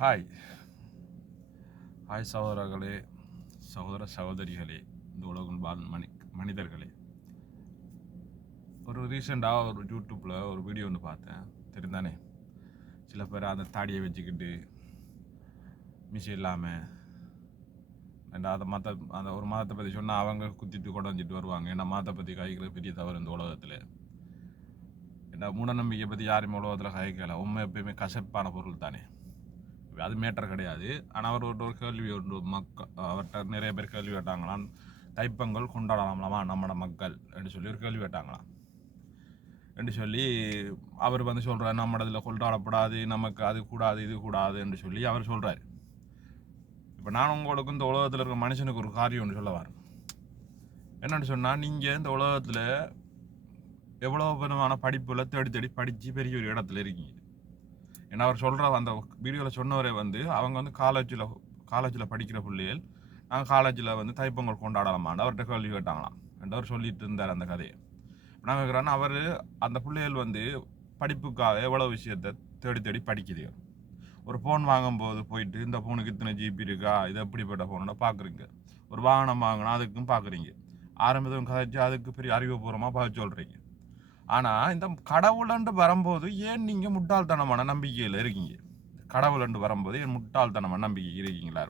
Hi hi சகோதரர்களே, சகோதர சகோதரிகளே, இந்த உலகம் மனிதர்களே. ஒரு ரீசெண்டாக ஒரு யூடியூப்பில் ஒரு வீடியோ ஒன்று பார்த்தேன். தெரிந்தானே, சில பேர் அந்த தாடியை வச்சுக்கிட்டு மிஷி இல்லாமல் அந்த ஒரு மதத்தை பற்றி சொன்னால் அவங்க குத்திட்டு கொண்டு வந்துட்டு வருவாங்க. ஏன்னா மதத்தை பற்றி காய்க்கிறது பெரிய தவறு இந்த உலகத்தில். ஏன்னா மூடநம்பிக்கை பற்றி யாருமே உலகத்தில் காய்க்கல. உண்மை எப்பயுமே கசப்பான பொருள் தானே, அது மேட்டர் கிடையாது. ஆனால் அவர் ஒரு கேள்வி ஒன்று அவர்கிட்ட நிறைய பேர் கேள்வி கேட்டாங்களாம். தைப்பொங்கல் கொண்டாடலாமா நம்மளோட மக்கள் என்று சொல்லி ஒரு கேள்வி கேட்டாங்களாம். என்று சொல்லி அவர் சொல்கிறார், நம்ம இதில் கொண்டாடப்படாது, நமக்கு அது கூடாது இது கூடாது என்று சொல்லி அவர் சொல்கிறார். இப்போ நான் உங்களுக்கு இந்த உலகத்தில் இருக்கிற மனுஷனுக்கு ஒரு காரியம் ஒன்று சொல்ல வரேன். என்னென்னு சொன்னால், நீங்கள் இந்த உலகத்தில் எவ்வளோ விதமான படிப்பில் தேடி தேடி படித்து பெரிய ஒரு இடத்துல இருக்கீங்க. ஏன்னா அவர் சொல்கிற அந்த வீடியோவில் சொன்னவரே அவங்க காலேஜில் படிக்கிற பிள்ளைகள், நாங்கள் காலேஜில் தைப்பொங்கல் கொண்டாடலாமான்னு அவர்கிட்ட கேள்வி கேட்டாங்களாம். அவர் சொல்லிட்டு இருந்தார் அந்த கதையை. நாங்கள் கேட்குறோன்னா, அவர் அந்த பிள்ளைகள் படிப்புக்காக எவ்வளோ விஷயத்தை தேடி தேடி படிக்குது. ஒரு ஃபோன் வாங்கும்போது போயிட்டு இந்த ஃபோனுக்கு இத்தனை ஜிபி இருக்கா, இது எப்படிப்பட்ட ஃபோனுன்னா பார்க்குறீங்க. ஒரு வாகனம் வாங்கினா அதுக்கும் பார்க்குறீங்க. ஆரம்பத்தும் கதைச்சு அதுக்கு பெரிய அறிவுபூர்வமாக பார்த்து சொல்கிறீங்க. ஆனால் இந்த கடவுளண்டு வரும்போது ஏன் நீங்கள் முட்டாள்தனமான நம்பிக்கையில் இருக்கீங்க? கடவுளண்டு வரும்போது ஏன் முட்டாள்தனமான நம்பிக்கை இருக்கீங்களா?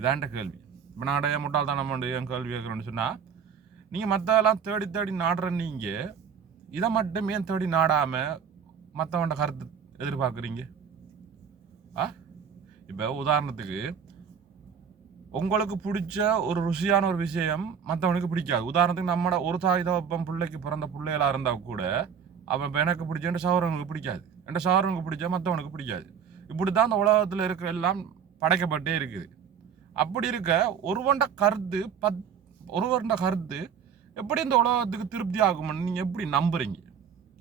இதாண்ட கேள்வி. இப்போ நான் ஏன் முட்டாள்தனம் என் கேள்வி கேட்குறேன்னு சொன்னால், நீங்கள் மற்றெல்லாம் தேடி தேடி நாடுற நீங்கள் இதை மட்டும் ஏன் தேடி நாடாமல் மற்றவன்ட கருத்து எதிர்பார்க்குறீங்க? இப்போ உதாரணத்துக்கு, உங்களுக்கு பிடிச்ச ஒரு ருசியான ஒரு விஷயம் மற்றவனுக்கு பிடிக்காது. உதாரணத்துக்கு, நம்மளோட ஒரு தாய் தகப்பன் பிள்ளைக்கு பிறந்த பிள்ளைகளாக இருந்தால் கூட அவன் இப்போ எனக்கு பிடிச்ச என் சகோதரனுக்கு பிடிக்காது, என் சகோதரனுக்கு பிடிச்சா மற்றவனுக்கு பிடிக்காது. இப்படி தான் அந்த உலகத்தில் இருக்கிற எல்லாம் படைக்கப்பட்டே இருக்குது. அப்படி இருக்க ஒருவண்ட கருத்து எப்படி இந்த உலகத்துக்கு திருப்தி ஆகும்னு நீங்கள் எப்படி நம்புறீங்க?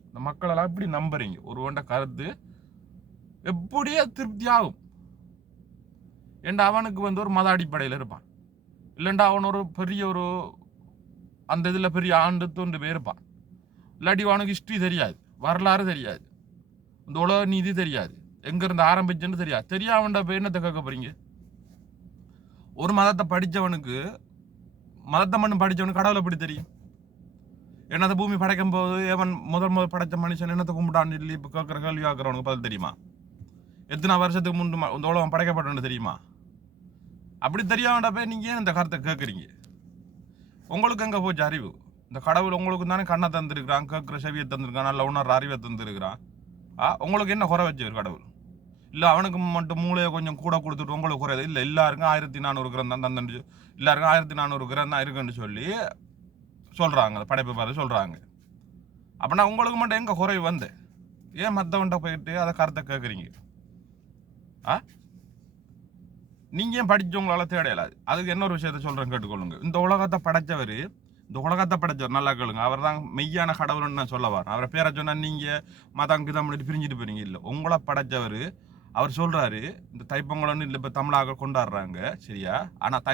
இந்த மக்களெல்லாம் எப்படி நம்புறீங்க? ஒருவண்ட கருத்து எப்படியே திருப்தி ஆகும்? ஏண்டா அவனுக்கு ஒரு மத அடிப்படையில் இருப்பான், இல்லைண்டா அவன் ஒரு பெரிய ஒரு அந்த இதில் பெரிய ஆண்டு தோன்று போயிருப்பான். இல்லாட்டி அவனுக்கு ஹிஸ்ட்ரி தெரியாது, வரலாறு தெரியாது, இந்த உலக நீதி தெரியாது, எங்கேருந்து ஆரம்பிச்சுன்னு தெரியாது. தெரியாமண்டா போய் என்னத்தை கேட்க போறீங்க? ஒரு மதத்தை படித்தவனுக்கு கடவுளை எப்படி தெரியும்? என்னத்தை பூமி படைக்கும் போது எவன் முதல் படைத்த மனுஷன் என்னத்தை கும்பிட்டான்னு சொல்லி இப்போ கேட்குற கேள்வி ஆக்குறவனுக்கு பதில் தெரியுமா? எத்தனை வருஷத்துக்கு முன்பு இந்த உலகம் படைக்கப்பட்டன்னு தெரியுமா? அப்படி தெரியாமடா போய் நீங்கள் ஏன் இந்த கருத்தை கேட்குறீங்க? உங்களுக்கு எங்கே போச்சு அறிவு? இந்த கடவுள் உங்களுக்கு தானே கண்ணை தந்துருக்கிறான், கேட்குற செவியை தந்துருக்கான், நல்ல உணர்ற அறிவை தந்துருக்கிறான். உங்களுக்கு என்ன குறை வச்சு கடவுள்? இல்லை அவனுக்கு மட்டும் மூளையை கொஞ்சம் கூட கொடுத்துட்டு உங்களுக்கு குறையாது இல்லை, எல்லாருக்கும் 1400 கிராம் தான் தந்துச்சு, எல்லாருக்கும் 1400 கிராம் தான் இருக்குன்னு சொல்லி சொல்கிறாங்க, படைப்பு பார்த்து சொல்கிறாங்க. அப்படின்னா உங்களுக்கு மட்டும் எங்கே குறைவு ஏன் மற்றவன்ட்ட போயிட்டு அதை கருத்தை கேட்குறீங்க? நீங்கள் ஏன் படித்தவங்களால தேடையலாது? அதுக்கு என்ன ஒரு விஷயத்த சொல்கிறேன், கேட்டுக்கொள்ளுங்க. இந்த உலகத்தை படைத்தவர் நல்லா கேளுங்க. அவர் தான் மெய்யான கடவுள்னு நான் சொல்ல வரேன். அவரை பேரை சொன்னால் நீங்கள் மதம் கிதம் பிரிஞ்சுட்டு போறீங்க. இல்லை, உங்களை படைத்தவர் அவர் சொல்கிறாரு, இந்த தைப்பொங்கல்னு இல்லை இப்போ தமிழாக்கள் கொண்டாடுறாங்க, சரியா? ஆனால்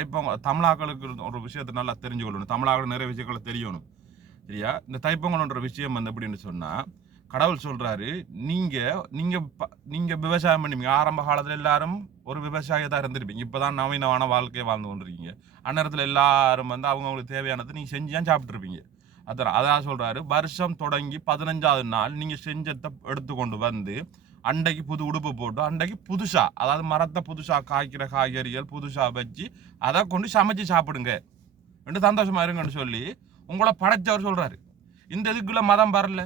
தமிழாக்களுக்கு ஒரு விஷயத்தை நல்லா தெரிஞ்சுக்கொள்ளணும், தமிழாக்கள் நிறைய விஷயங்களை தெரியணும், சரியா? இந்த தைப்பொங்கல்ன்ற விஷயம் எப்படின்னு சொன்னால், கடவுள் சொல்கிறாரு, நீங்கள் விவசாயம் பண்ணுவீங்க. ஆரம்ப காலத்தில் எல்லாரும் ஒரு விவசாயத்தான் இருந்திருப்பீங்க. இப்போ தான் நவீனமான வாழ்க்கையை வாழ்ந்து கொண்டிருக்கீங்க. அந்நேரத்தில் எல்லாரும் அவங்களுக்கு தேவையானது நீங்கள் செஞ்சு சாப்பிட்ருப்பீங்க. அதான் சொல்கிறாரு, வருஷம் தொடங்கி 15ஆவது நாள் நீங்கள் செஞ்சத்தை எடுத்துக்கொண்டு அன்றைக்கு புது உடுப்பு போட்டு அன்றைக்கு புதுசாக, அதாவது மரத்தை புதுசாக காய்க்கிற காய்கறிகள் புதுசாக வச்சு அதை கொண்டு சமைச்சு சாப்பிடுங்க ரெண்டு சந்தோஷமா இருங்கன்னு சொல்லி உங்களை படைச்சவர் சொல்கிறாரு. இந்த இதுக்குள்ள மதம் வரல,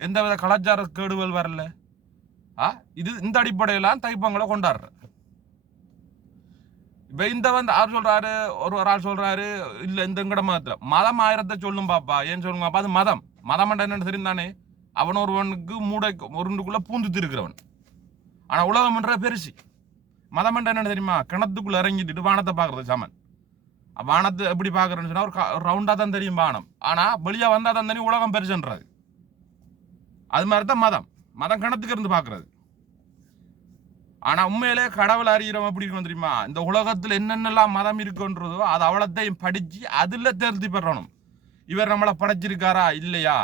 எந்தவித கலாச்சார கேடுகள் வரல. இந்த அடிப்படையெல்லாம் தைப்பொங்கலை கொண்டாடுற. இப்போ ஆள் சொல்றாரு, ஒரு ஆள் சொல்றாரு, இல்லை இந்த எங்கட மதம் 1000 சொல்லும் பாப்பா, ஏன்னு சொல்லுங்க பாப்பா, அது மதம் என்னன்னு தெரிந்தானே, அவன் ஒருவனுக்கு ஒருண்டுக்குள்ள பூந்து இருக்கிறவன். ஆனா உலகம் என்ற பெருசு. மதம் என்னன்னு தெரியுமா? கிணத்துக்குள்ள இறங்கிட்டு வானத்தை பாக்குறது சமன். வானத்தை எப்படி பாக்குறேன்னு சொன்னா ஒரு ரவுண்டா தான் தெரியும் வானம். ஆனா வெளியா வந்தா தான் தெரியும் உலகம் பெருசுன்றது. அது மாதிரிதான் மதம் கிணத்துக்கு இருந்து பாக்குறது. ஆனா உண்மையிலே கடவுள் அறிகிறவன் எப்படி இருக்கணும் தெரியுமா? இந்த உலகத்துல என்னென்னலாம் மதம் இருக்குன்றதோ அது அவ்வளத்தையும் படிச்சு அதுல தேர்த்தி பெறணும். இவர் நம்மளை படைச்சிருக்காரா இல்லையா?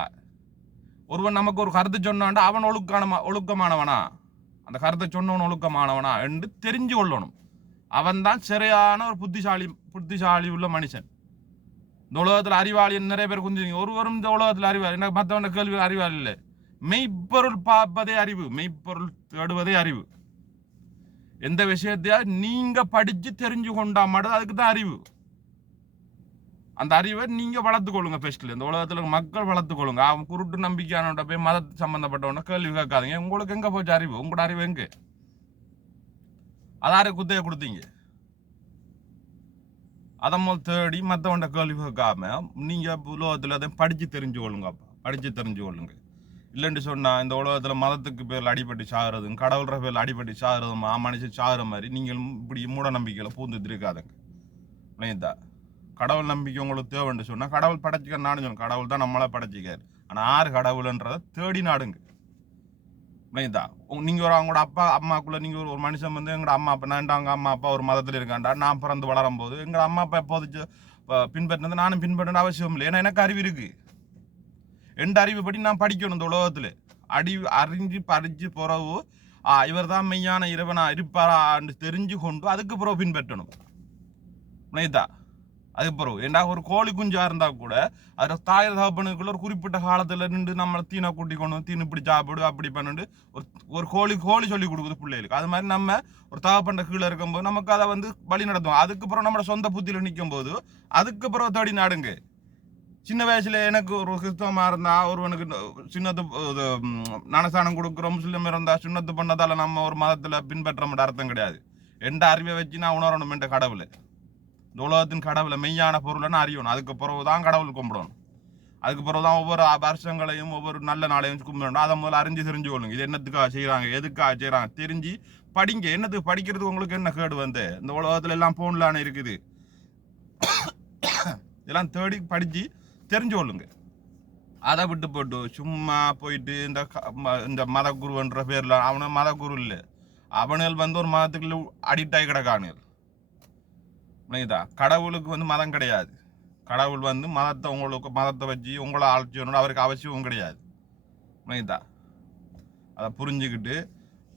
ஒருவன் நமக்கு ஒரு கருத்து சொன்னான்டா அவன் ஒழுக்கமானவனா? அந்த கருத்தை சொன்னவன் ஒழுக்கமானவனா என்று தெரிஞ்சு கொள்ளணும். அவன் தான் சரியான ஒரு புத்திசாலி உள்ள மனுஷன். இந்த உலகத்தில் அறிவாளி நிறைய பேர் குந்திங்க. ஒருவரும் இந்த உலகத்தில் அறிவாளி எனக்கு மற்றவன கேள்வி அறிவாளி இல்லை. மெய்ப்பொருள் பார்ப்பதே அறிவு, மெய்ப்பொருள் தேடுவதே அறிவு. எந்த விஷயத்தையா நீங்க படிச்சு தெரிஞ்சு கொண்டா மட்டும் அதுக்கு தான் அறிவு. அந்த அறிவை நீங்க வளர்த்துக்கொள்ளுங்க. பெஸ்ட்ல இந்த உலகத்துல மக்கள் வளர்த்துக்கொள்ளுங்க. அவன் குருட்டு நம்பிக்கையானோட போய் மதத்து சம்பந்தப்பட்டவன கேள்வி கேட்காதீங்க. உங்களுக்கு எங்க போச்சு அறிவு? உங்களோட அறிவு எங்க? அதாரு குத்தைய கொடுத்தீங்க. அதை முதல் தேடி மற்றவன்ட கேள்வி கேட்காம நீங்க உலகத்துல அதை படிச்சு தெரிஞ்சு கொள்ளுங்க. படிச்சு தெரிஞ்சு கொள்ளுங்க. இல்லைன்னு சொன்னா இந்த உலகத்துல மதத்துக்கு பேர்ல அடிபட்டு சாகிறதும் கடவுள்ற பேர்ல அடிபட்டு சாகிறதும் மனுஷன் சாகிற மாதிரி நீங்கள் இப்படி மூட நம்பிக்கையில பூந்து இருக்காதுங்க. இல்லைங்களா? கடவுள் நம்பிக்கை உங்களுக்கு தேவைன்னு சொன்னா கடவுள் படைச்சிக்க நாடு சொல்லணும். கடவுள் தான் நம்மளை படைச்சிக்காரு. ஆனா ஆறு கடவுள்ன்றதை தேடி நாடுங்க. இல்லைங்களா? நீங்க ஒரு அவங்களோட அப்பா அம்மாக்குள்ள நீங்க ஒரு மனுஷன் வந்து எங்களோட அம்மா அப்பா நான் அம்மா அப்பா ஒரு மதத்துல இருக்காண்டா நான் பிறந்து வளரும் போது எங்க அம்மா அப்பா எப்போது பின்பற்றினது நானும் பின்பற்ற அவசியம் இல்லை. ஏன்னா எனக்கு அறிவு இருக்கு. எந்த அறிவுப்படி நான் படிக்கணும். இந்த உலகத்துல அறிஞ்சு படிச்சு பிறகு இவர் தான் மெய்யான இறைவனா இருப்பாரா தெரிஞ்சு கொண்டு அதுக்கு பிறகு பின்பற்றணும். புரியுதா? அதுக்கு பிறகு ஏண்டா ஒரு கோழி குஞ்சா இருந்தா கூட அதில் தாய் தகப்பனுக்குள்ள ஒரு குறிப்பிட்ட காலத்துல நின்று நம்மளை தீனை கூட்டி கொண்டு தீனு இப்படி சாப்பிடு அப்படி பண்ணிட்டு ஒரு கோழி சொல்லி கொடுக்குது பிள்ளைகளுக்கு. அது மாதிரி நம்ம ஒரு தகப்பண்ட கீழே இருக்கும்போது நமக்கு அதை வந்து வழி நடத்துவோம். அதுக்கப்புறம் நம்மளோட சொந்த புத்தியில நிற்கும் போது அதுக்கப்புறம் தேடி நாடுங்க. சின்ன வயசுல எனக்கு ஒரு கிறிஸ்தவமா இருந்தா ஒருவனுக்கு சின்னத்து ஞானஸ்தானம் கொடுக்குறோம். முஸ்லிம் இருந்தா சின்னத்து பண்ணதால நம்ம ஒரு மதத்துல பின்பற்ற முடிய அர்த்தம் கிடையாது. எந்த அறிவை வச்சு நான் உணரணும் என்ற கடவுளை, இந்த உலகத்தின் கடவுளை மெய்யான பொருளை நான் அறியணும். அதுக்கு பிறகுதான் கடவுள் கும்பிடணும். அதுக்கு பிறகுதான் ஒவ்வொரு வருஷங்களையும் ஒவ்வொரு நல்ல நாளையும் கும்பிடணும். அதை முதல்ல அறிஞ்சு தெரிஞ்சு கொள்ளுங்க. இது என்னத்துக்காக செய்யறாங்க, எதுக்காக செய்யறாங்க தெரிஞ்சு படிங்க. என்னத்துக்கு படிக்கிறதுக்கு உங்களுக்கு என்ன கேடு வந்து? இந்த உலகத்துல எல்லாம் போன்லான இருக்குது. இதெல்லாம் தேடி படிச்சு தெரிஞ்சு கொள்ளுங்க. அதை விட்டு போட்டு சும்மா போயிட்டு இந்த மத குருன்ற பேர்ல அவன மத குரு இல்லை. அவனுகள் வந்து ஒரு மதத்துக்குள்ள அடிக்ட் ஆகி கிடக்கானுகள். கடவுளுக்கு வந்து மதம் கிடையாது. கடவுள் வந்து மதத்தை வச்சு உங்களை ஆட்சி அவருக்கு அவசியமும் கிடையாது. அதை புரிஞ்சுக்கிட்டு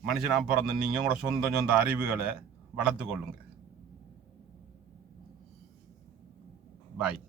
மனுஷனா பிறந்த நீங்க உங்களோட சொந்த அறிவுகளை வளர்த்து கொள்ளுங்க. பாய்.